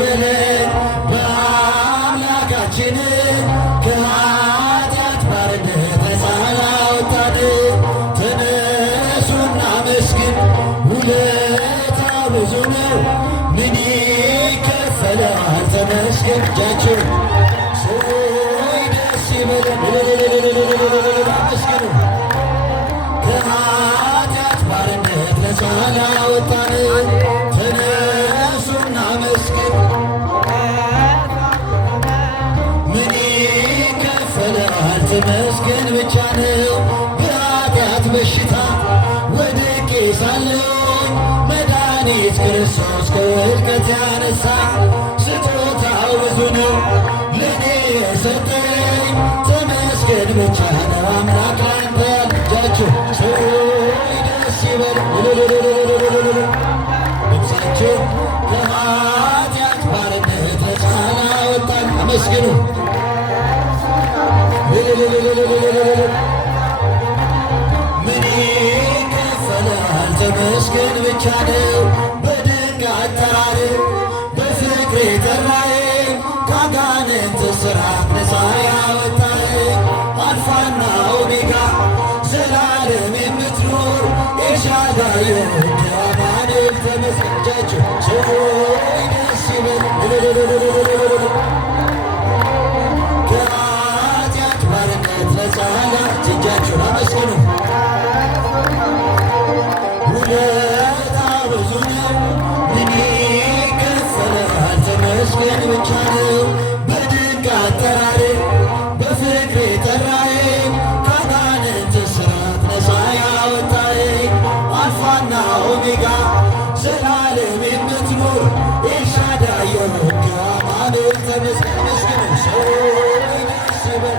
ይበለን በአምላካችን ከኃጢአት ባርነት ነፃ ላወጣን ተነሱና መስግን ውለታው ብዙ ነው ምን ይከፈላል ተመስገን እጃችን ሰይ ደስ ይበለን አመስግኑ ከኃጢአት ባርነት ነፃ ላወጣን ተነሱና መስግን ምን ይከፈላል ተመስገን ብቻ ነው በኃጢአት በሽታ ወድቄ ሳለሁኝ መድኃኒት ክርስቶስ ከውድቀት ያነሳ ስጦታው ብዙ ነው ለኔ የሰጠኝ ተመስገን ብቻ ነው አምላክ ላንተ እጃችሁ ሰይ ደስ ይበል ልብሳችን ከኃጢአት ባርነት ነፃ ላወጣን አመስግኑ ምን ይከፈላል ተመስገን ብቻ ነው በድንቅ አጠራር በፍቅር የጠራኸኝ ከአጋንንት ሥራት ነፃ ያወጣኸኝ አልፋና ኦሜጋ ዘላለም የምትኖር ኤልሻዳይ አማኑኤል ተመስገን እጃችሁ ሰይ ደስ ይበል ከኃጢአት ባርነት ነፃ እጃችሁን አመስግኑ ውለታ ብዙ ነው ምን ይከፈላል ተመስገን ብቻ ነው በድንቅ አጠራር በፍቅር የጠራኸኝ ከአጋንንት ሥራት ነፃ ያወጣኸኝ አልፋና ኦሜጋ ዘላለም የምትኖር ኤልሻዳይ አማኑኤል ተመስገን መስግኑ ሰይ ደስ ይበል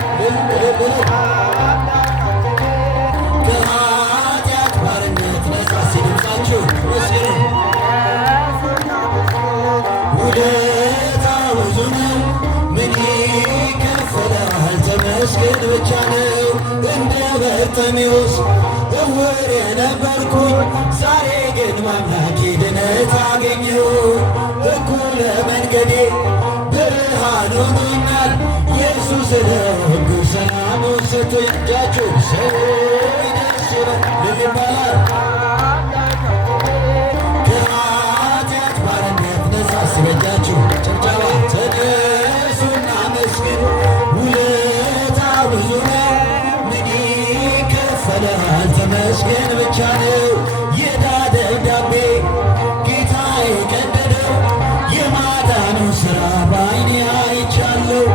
ከኃጢአት ባርነት ነፃ ሲድምፃችሁ መስግኑ ውለታ ብዙ ነው ምን ይከፈላል ተመስገን ብቻ ነው እንደ በርጤሜዎስ እውር የነበርኩኝ ዛሬ ግን በአምላኬ ድነት አገኘሁ እኩለ መንገዴ ብርሃን ሆኖኛል ኢየሱስ ሕጉ ሰላሙን ሰጥቶኝ እጃችሁ ሰይ ደስ ይበል ይባላል ከኃጢአት ባርነት ነፃ ሲበጃችሁ ጭብጨባ ተነሱና መስግን ውለታ ብዙ ነው ምን ይከፈላል ተመስገን ብቻ ነው የዕዳ ደብዳቤ ጌታ የቀደደው የማዳኑን ሥራ በዓይኔ አይቻለሁ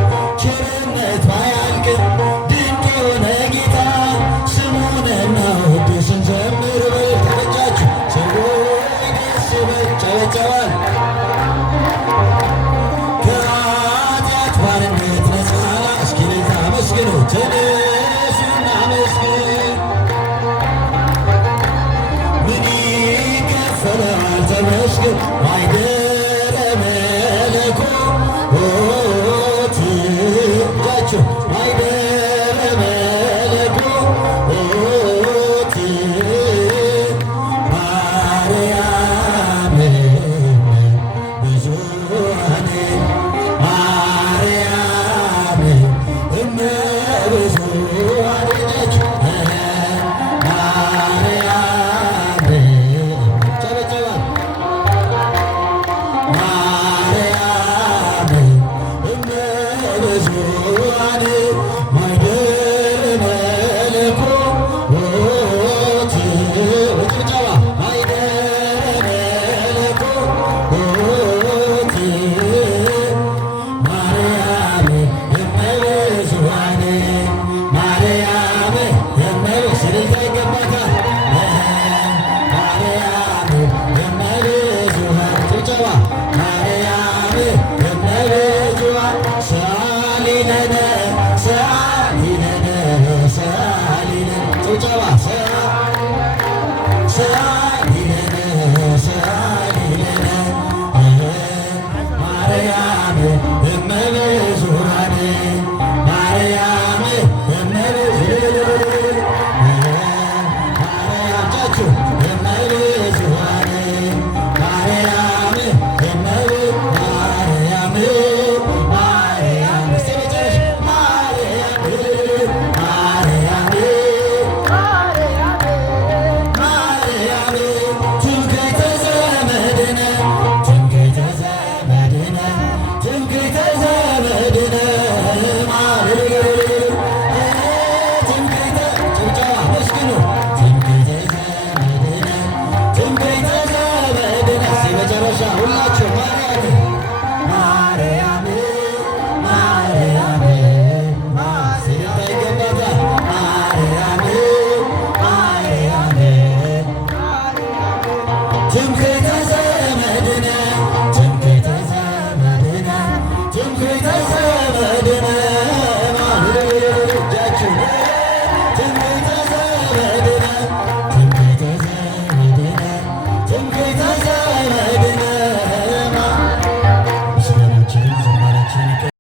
ቸርነት ባያልቅም ድንቅ የሆነ ጌታ ስሙን እናወድስ እንዘምር በል ተበጃችሁ ሰይ ደስ ይበል ጨበጨባል ከኃጢአት ባርነት ነፃ እስኪ እልልታ አመስግኑ ተነሱና መስግን ግንባራችንን